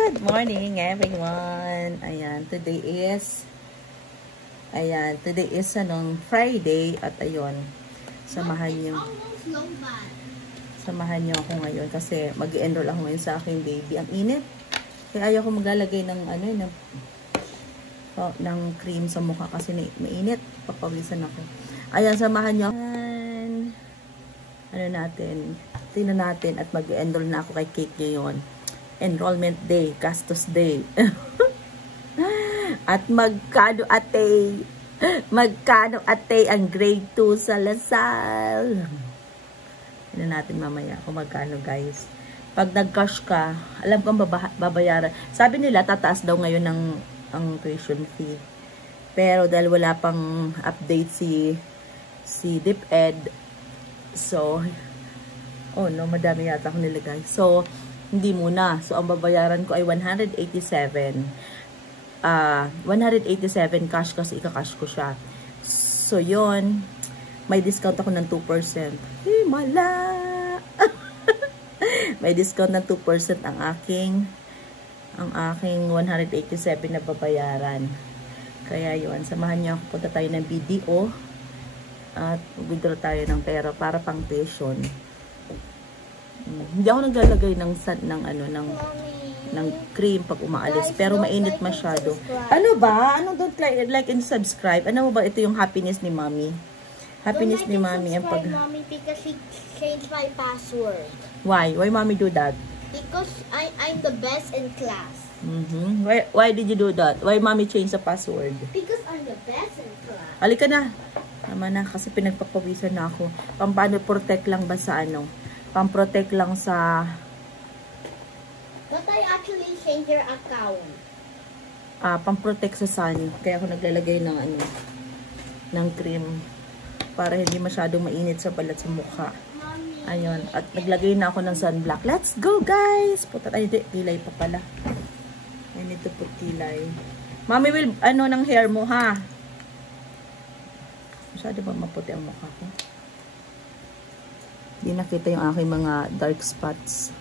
Good morning everyone. Today is Friday at samahan niyo ako ngayon kasi mag-enroll ako ngayon sa aking baby. Ang init. Kaya ayaw ko maglalagay ng cream sa mukha kasi mainit. Papawisan ako. Samahan niyo. Tingnan natin at mag-enroll na ako kay Kate ngayon. Enrollment day, gastos day. At magkano ate ang grade 2 sa Lasal? Tignan natin mamaya kung magkano, guys. Pag nag-cash ka, alam kong babayaran. Sabi nila tataas daw ngayon ang tuition fee. Pero dahil wala pang update si DepEd, so madami yata akong nilagay. So hindi muna. So, ang babayaran ko ay 187. 187 cash kasi ika-cash ko siya. So, yon may discount ako ng 2%. Himala! May discount ng 2% ang aking 187 na babayaran. Kaya yon, samahan niyo ako. Punta tayo ng BDO at withdraw tayo ng pera para pang tuition. Hindi ako naglalagay ng cream pag umaalis. Pero mainit masyado. Ano ba? Don't like and subscribe? Ano ba? Ito yung happiness ni Mommy. Happiness ni Mommy. Mommy, because she changed my password. Why? Why Mommy do that? Because I'm the best in class. Why did you do that? Why Mommy changed the password? Because I'm the best in class. Halika na. Tama na. Kasi pinagpapawisan na ako. Pampano protect lang ba sa pang-protect lang sa... But I actually changed your account. Pang-protect sa sun. Kaya ako naglalagay ng cream. Para hindi masyadong mainit sa balat sa mukha. Ayun. At naglagay na ako ng sunblock. Let's go, guys! Puta tayo. Kilay pa pala. I need to put kilay. Mommy will, ng hair mo, ha? Masyado ba maputi ang mukha ko? Hindi nakita yung aking mga dark spots.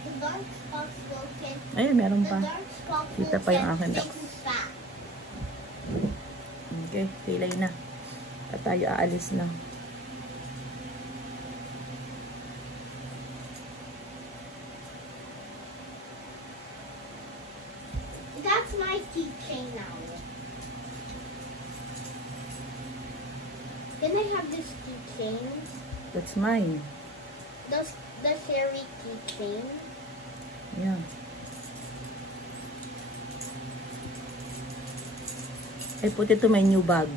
The dark spots will get... Ayun, meron pa. Kita pa yung aking dark. Okay, pilay na. At tayo aalis na. That's my keychain now. Can I have this keychain? That's mine. The Sherry keychain? Yeah. I put it to my new bag.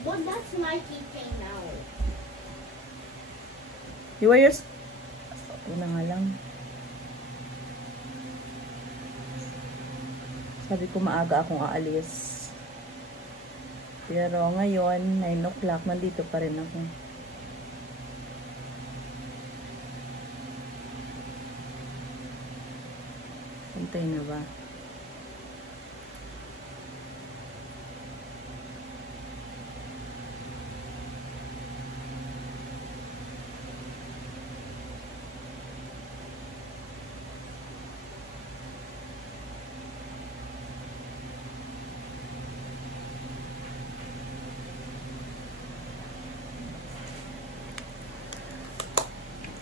Well, that's my keychain now. You wear yours? Una nga lang. Sabi ko maaga akong aalis. Pero ngayon, 9 o'clock, nandito pa rin ako. Pantay na ba?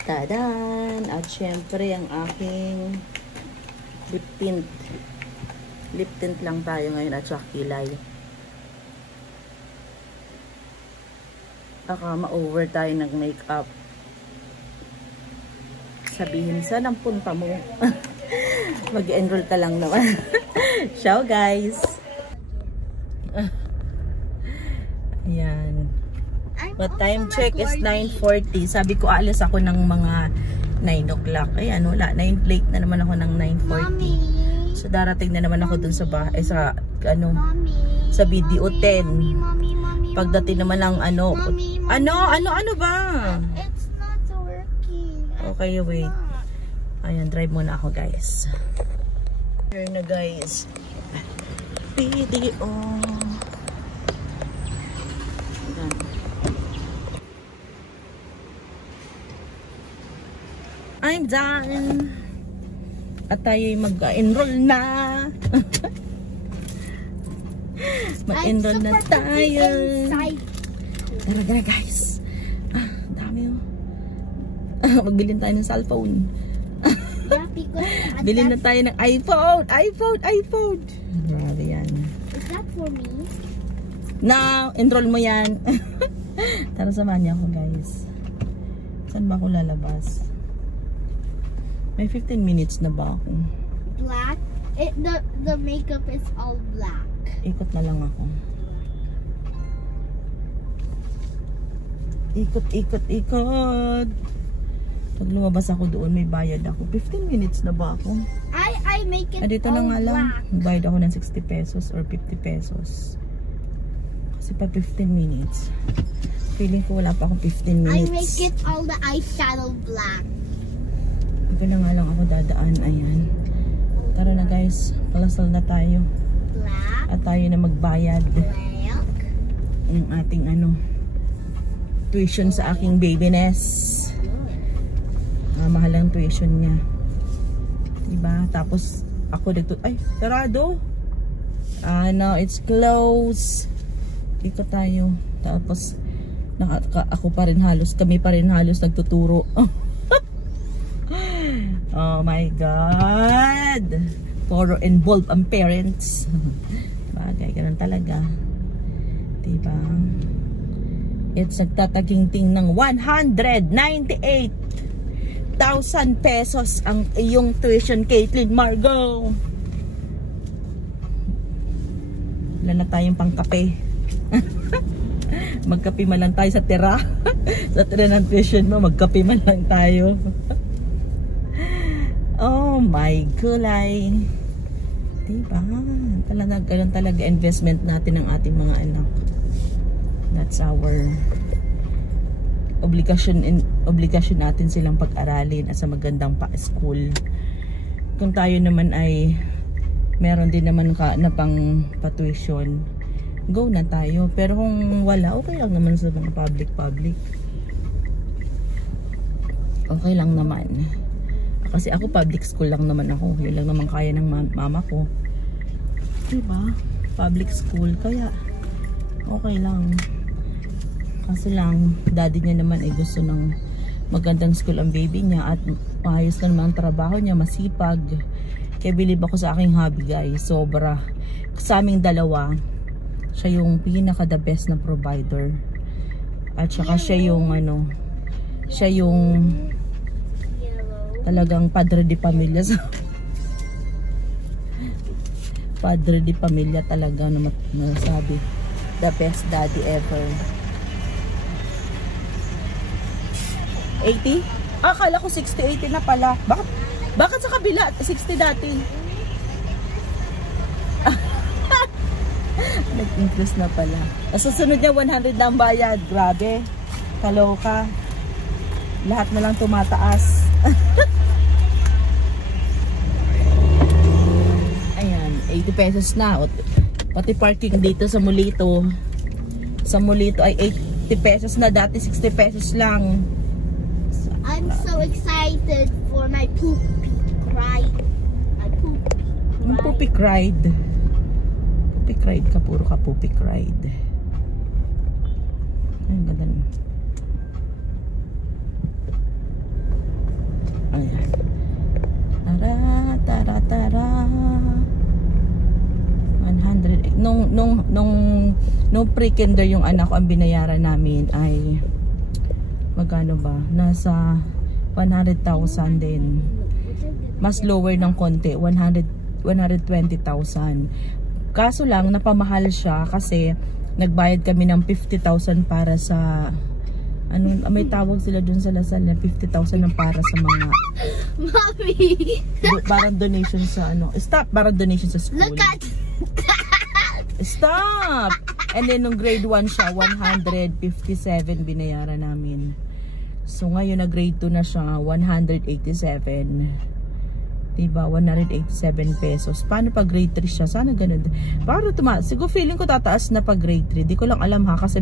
Tadan! At syempre, ang aking lip tint. Lip tint lang tayo ngayon at saka kilay. Baka ma-over tayo ng makeup. Sabihin, saan ang punta mo? Mag-enroll ka lang naman. Ciao, guys! Ayan. But time check is 9:40. Sabi ko alis ako ng mga 9 o'clock. Ayan, wala. Late na naman ako ng 9:40. So darating na naman ako dun sa sa BDO 10. Pagdating naman ng ano ba? It's not working. Okay, wait. Ayan, drive muna ako, guys. Here na, guys. BDO. I'm done. At tayo'y mag-enroll na. Mag-enroll na tayo. Tara guys. Dami oh. Magbilin tayo ng cellphone. Bilhin na tayo ng iPhone. Grabe yan. Is that for me? Now, enroll mo yan. Tara, samahan niya ako guys. Saan ba ako lalabas? May 15 minutes na ba ako? Black? The makeup is all black. Ikot na lang ako. Ikot. Pag lumabas ako doon, may bayad ako. 15 minutes na ba ako? I make it Dito all na nga lang. black. Bayad ako ng 60 pesos or 50 pesos. Kasi pa 15 minutes. Feeling ko wala pa akong 15 minutes. I make it all the eyeshadow black. Dito na nga lang ako dadaan. Ayan. Tara na guys. Palasal na tayo. Black. At tayo na magbayad. Black. Ng ating tuition sa aking babyness. Mahal ang tuition niya. Diba? Tapos ako dito. Ay, sarado. No, it's closed. Dito tayo. Tapos ako pa rin halos. Kami pa rin halos nagtuturo. Oh my God. Poro involve ang parents. Bagay, ganun talaga. Diba? It's nagtataginting ng 198,000 pesos ang iyong tuition, Caitlin Margo. Wala na tayong pangkape. Magkape man lang tayo sa tira. Sa tira ng tuition mo, magkape man lang tayo. Oh my gulay. Diba? Ganun talaga investment natin ng ating mga anak. That's our obligasyon natin silang pag-aralin at sa magandang school. Kung tayo naman ay meron din naman na pang pa-tuition, go na tayo. Pero kung wala, okay lang naman sa mga public. Okay lang naman. Kasi ako public school lang naman ako. Yun lang naman kaya ng mama ko. Diba? Public school. Kaya okay lang. Kasi lang, daddy niya naman ay gusto ng magandang school ang baby niya at maayos na naman ang trabaho niya, masipag. Kaya believe ako sa aking hobby guys, sobra. Sa aming dalawa, siya yung pinaka the best na provider. At saka siya yung talagang padre de pamilya. Padre de pamilya talaga na masabi. The best daddy ever. 80? Akala ko 60, 80 na pala. Bakit sa kabila 60 dati? Nag-increase na pala. Susunod niya 100 na ang bayad. Grabe. Kaloka. Lahat na lang tumataas. Ayan, 80 pesos na. Pati parking dito sa Mulito. Sa Mulito ay 80 pesos na. Dati 60 pesos lang. I'm so excited for my poopy ride. Poopy ride. Poopy ride ka, puro ka poopy ride. Ang ganda nun. Ayan. Tara. 100. Nung pre-kinder yung anak ko, ang binayaran namin ay magkano ba? Nasa 100,000 din. Mas lower ng konti, 120,000. Kaso lang napamahal siya kasi nagbayad kami ng 50,000 para sa may tawag sila dun sa Lasal na 50,000 ng para sa mga Mommy! parang donation sa parang donation sa school. Look at Stop! And then nung grade 1 siya, 157 binayaran namin. So ngayon na grade 2 na siya, 187. Diba? 187 pesos. Paano pag grade 3 siya? Sana ganun. Para siguro feeling ko tataas na pag grade 3. Di ko lang alam ha. Kasi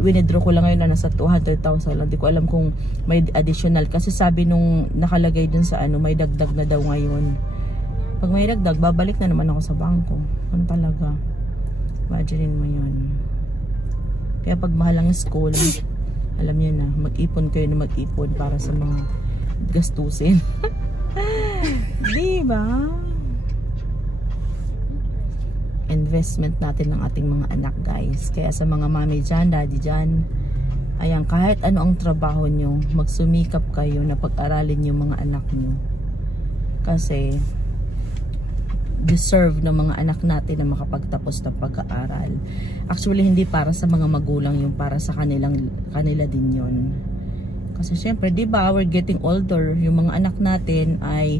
winidraw ko lang ngayon na nasa 200,000 lang. Di ko alam kung may additional. Kasi sabi nung nakalagay dun sa ano, may dagdag na daw ngayon. Pag may dagdag, babalik na naman ako sa bangko. Ano talaga? Imagine mo yun. Kaya pag mahal ang school, alam niyo na, mag-ipon kayo na mag-ipon para sa mga gastusin. Diba? Investment natin ng ating mga anak, guys. Kaya sa mga mami dyan, daddy dyan, ayan, kahit ano ang trabaho nyo, magsumikap kayo na pag-aralin yung mga anak nyo. Kasi deserve ng mga anak natin na makapagtapos ng pag-aaral. Actually, hindi para sa mga magulang yung, para sa kanila din yun. Kasi syempre, di ba, we're getting older. Yung mga anak natin ay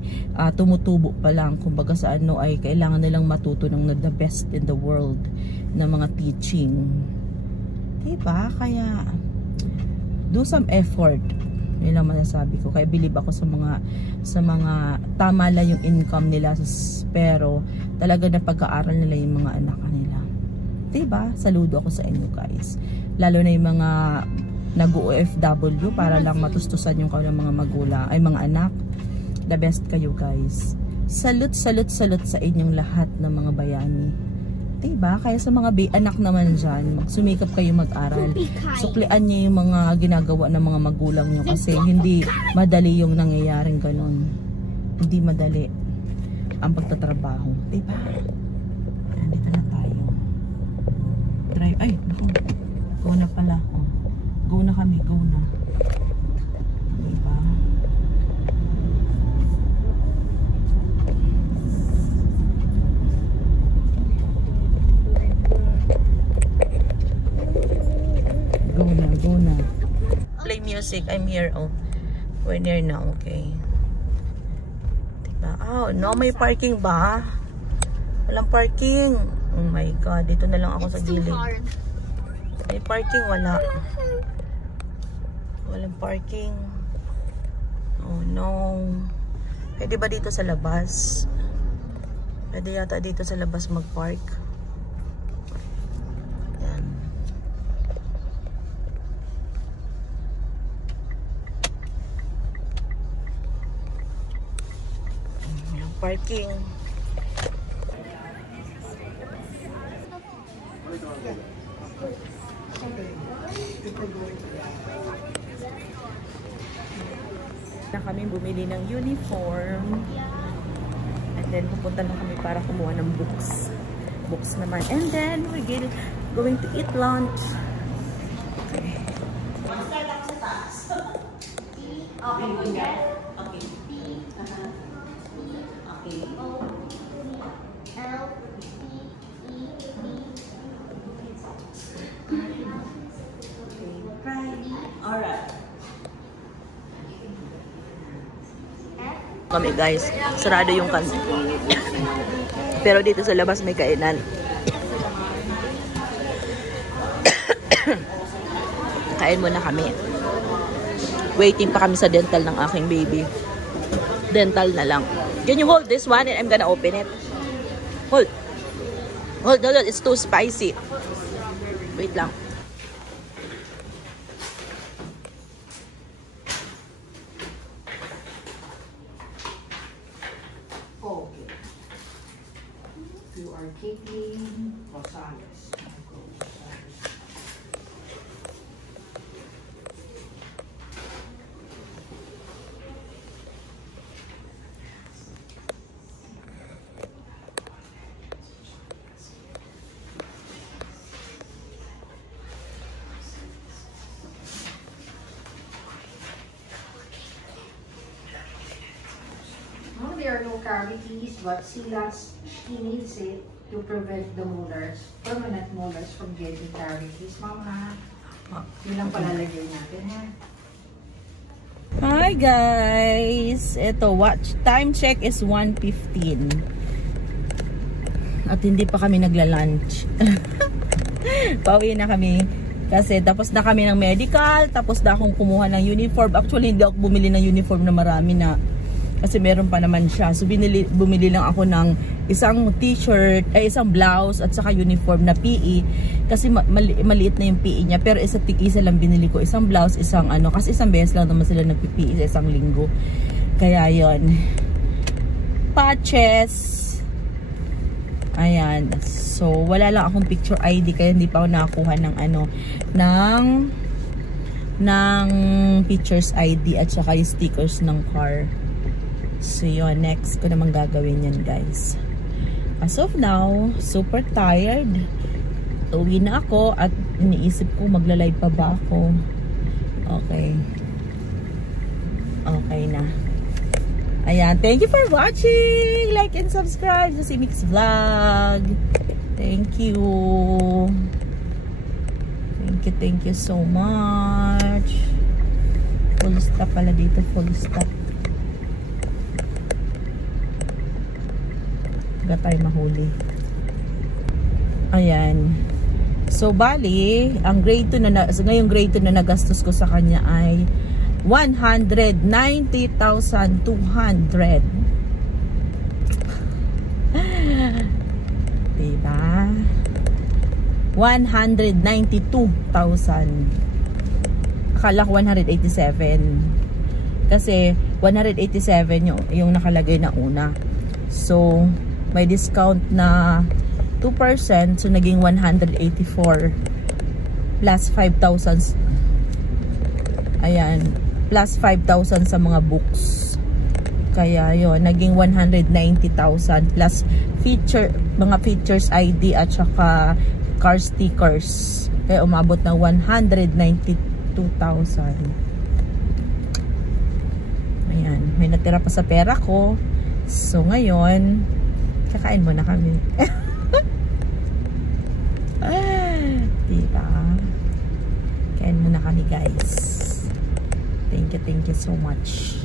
tumutubo pa lang. Kumbaga sa ano ay kailangan nilang matuto ng the best in the world na mga teaching. Di ba? Kaya do some effort. Yun lang masasabi ko. Kaya believe ako sa mga tama lang yung income nila, pero talaga na pag-aaral nila yung mga anak nila. Di ba? Saludo ako sa inyo, guys. Lalo na yung mga nag-OFW para lang matustusan yung kanilang mga magulang ay mga anak. The best kayo, guys. Salute sa inyong lahat ng mga bayani. Diba? Kaya sa mga anak naman dyan, magsumikap kayo mag-aral. Suklian niyo yung mga ginagawa ng mga magulang nyo kasi hindi madali yung nangyayaring ganon. Hindi madali ang pagtatrabaho. Diba? Nandito na tayo. Drive. Ay, go na pala. Oh. Go na kami, go na. Diba? Go na. Play music. I'm here. Oh, we're near now. Okay. Diba? Oh, no, may parking ba? Walang parking. Oh my God. Dito na lang ako sa gilid. May parking, wala. Walang parking. Oh no. Pwede ba dito sa labas? Pwede yata dito sa labas mag-park. Yan. Walang parking. Na kami bumili ng uniform, and then pupunta na kami para kumuha ng books naman, and then we're going to eat lunch. Okay. Alright. Kami, guys, sarado yung kanto. Pero dito sa labas may kainan. Kain muna kami. Waiting pa kami sa dental ng aking baby. Dental na lang. Can you hold this one and I'm gonna open it? Hold. Hold. It's too spicy. Wait lang. You are taking Rosales. No, there are no cavities, but she needs it to prevent the molars, permanent molars from getting cavities. Mama, yun lang palalagay natin, ha? Hi guys! Ito, watch time check is 1:15. At hindi pa kami nagla-lunch. Pauwi na kami. Kasi tapos na kami ng medical, tapos na akong kumuha ng uniform. Actually, hindi ako bumili ng uniform na marami na Kasi meron pa naman siya. So bumili lang ako ng isang t-shirt, isang blouse at saka uniform na PE. Kasi maliit na yung PE niya. Pero isa lang binili ko. Isang blouse, isang ano. Kasi isang beses lang naman sila nag-PE sa isang linggo. Kaya yon. Patches. Ayan. So wala lang akong picture ID kaya hindi pa ako nakakuha ng ano, ng pictures ID at saka yung stickers ng car. So yun, next ko naman gagawin yan guys. As of now, super tired. Uwi na ako at iniisip ko magla-live pa ba ako. Okay. Okay na. Ayan, thank you for watching. Like and subscribe sa Simix Vlog. Thank you. Thank you so much. Full stop pala dito, full stop. Huwag tayo mahuli. Ayan. So, bali, ang grade 2 na, ngayong grade 2 na nagastos ko sa kanya ay 190,200. Diba? 192,000. Akala ko 187. Kasi 187 yung nakalagay na una. So, may discount na 2%. So, naging 184 plus 5,000. Ayan. Plus 5,000 sa mga books. Kaya yun, naging 190,000 plus mga features ID at saka car stickers. Kaya umabot na 192,000. Ayan. May natira pa sa pera ko. So, ngayon, kakain muna kami. Diba? Kain muna kami, guys. Thank you so much.